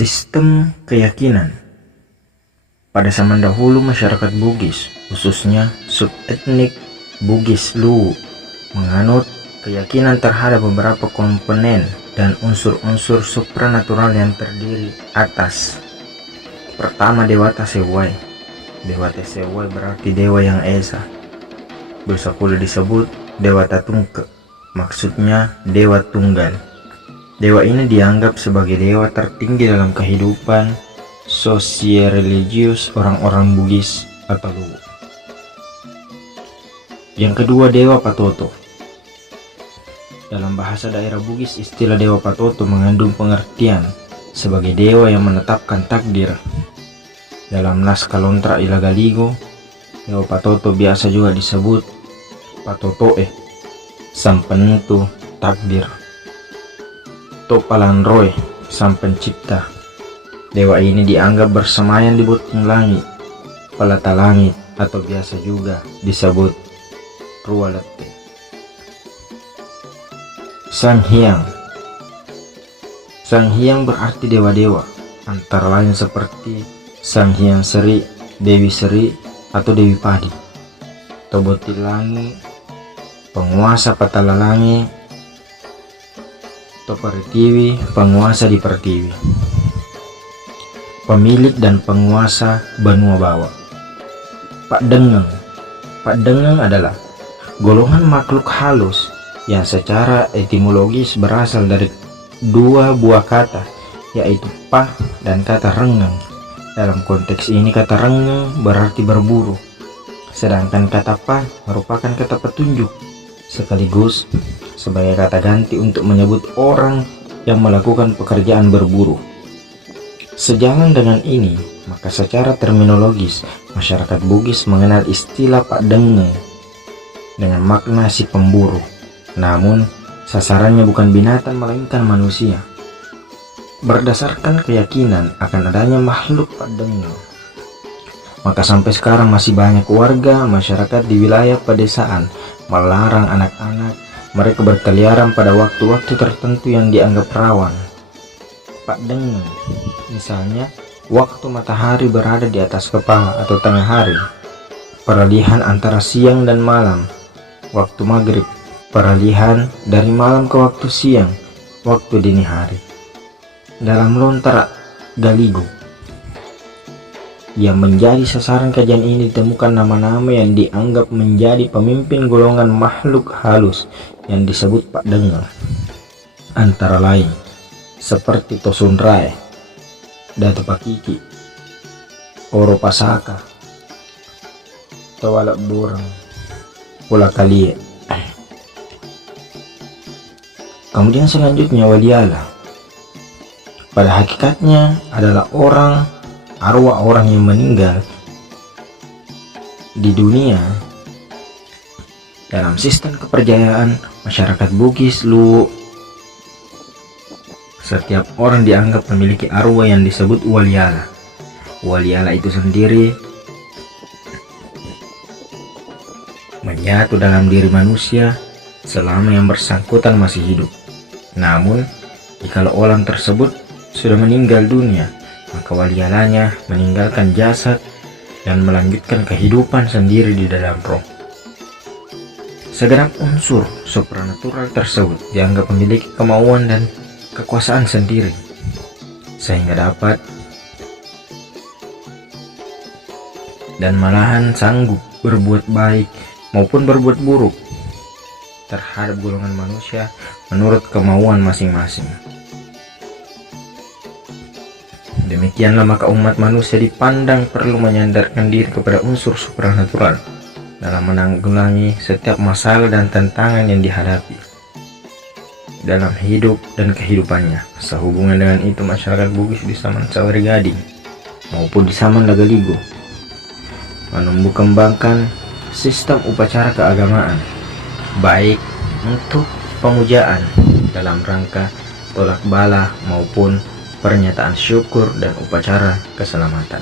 Sistem keyakinan. Pada zaman dahulu masyarakat Bugis, khususnya subetnik Bugis Luwu, menganut keyakinan terhadap beberapa komponen dan unsur-unsur supranatural yang terdiri atas: pertama, Dewata Sewai. Dewata Sewai berarti dewa yang esa. Bisa pula disebut Dewata Tungke, maksudnya dewa tunggal. Dewa ini dianggap sebagai dewa tertinggi dalam kehidupan sosio-religius orang-orang Bugis atau Luwu. Yang kedua, Dewa Patoto. Dalam bahasa daerah Bugis, istilah Dewa Patoto mengandung pengertian sebagai dewa yang menetapkan takdir. Dalam naskah Lontra Ilagaligo, Dewa Patoto biasa juga disebut Patotoe, sang penentu takdir. Topalanroy, sang pencipta. Dewa ini dianggap bersemayam di butang langit, pelata langit, atau biasa juga disebut Rualete. Sang Hyang. Sang Hyang berarti dewa-dewa, antara lain seperti Sang Hyang Seri, Dewi Seri, atau Dewi Padi. Tobotilangi, penguasa Patalalangi. Toparitiwi, penguasa di Pertiwi. Pemilik dan penguasa Banua Bawa. Pak Dengeng. Pak Dengeng adalah golongan makhluk halus yang secara etimologis berasal dari dua buah kata, yaitu pa dan kata rengeng. Dalam konteks ini kata rengeng berarti berburu, sedangkan kata pa merupakan kata petunjuk, sekaligus sebagai kata ganti untuk menyebut orang yang melakukan pekerjaan berburu. Sejalan dengan ini, maka secara terminologis masyarakat Bugis mengenal istilah Pak Dengeng dengan makna si pemburu. Namun sasarannya bukan binatang melainkan manusia. Berdasarkan keyakinan akan adanya makhluk Pak Dengeng, maka sampai sekarang masih banyak warga masyarakat di wilayah pedesaan melarang anak-anak mereka berkeliaran pada waktu-waktu tertentu yang dianggap rawan. Pak Dengeng, misalnya waktu matahari berada di atas kepala atau tengah hari, peralihan antara siang dan malam, waktu maghrib, peralihan dari malam ke waktu siang, waktu dini hari. Dalam Lontra Galigo yang menjadi sasaran kajian ini ditemukan nama-nama yang dianggap menjadi pemimpin golongan makhluk halus yang disebut Pak Dengeng, antara lain seperti Tosunrae, Dato Pakiki, Oro Pasaka, Tawalak Burang, Pula Kalie. Kemudian selanjutnya Waliala. Pada hakikatnya adalah arwah orang yang meninggal di dunia. Dalam sistem kepercayaan masyarakat Bugis Luwu, setiap orang dianggap memiliki arwah yang disebut Waliala. Waliala itu sendiri menyatu dalam diri manusia selama yang bersangkutan masih hidup. Namun, jika orang tersebut sudah meninggal dunia, maka walialanya meninggalkan jasad dan melanjutkan kehidupan sendiri di dalam roh. Segenap unsur supranatural tersebut dianggap memiliki kemauan dan kekuasaan sendiri, sehingga dapat dan malahan sanggup berbuat baik maupun berbuat buruk terhadap golongan manusia menurut kemauan masing-masing. Demikianlah maka umat manusia dipandang perlu menyandarkan diri kepada unsur supranatural dalam menanggulangi setiap masalah dan tantangan yang dihadapi dalam hidup dan kehidupannya. Sehubungan dengan itu, masyarakat Bugis di zaman Sawari Gading maupun di zaman Lagaligo menumbuh kembangkan sistem upacara keagamaan, baik untuk pemujaan dalam rangka tolak bala maupun pernyataan syukur dan upacara keselamatan.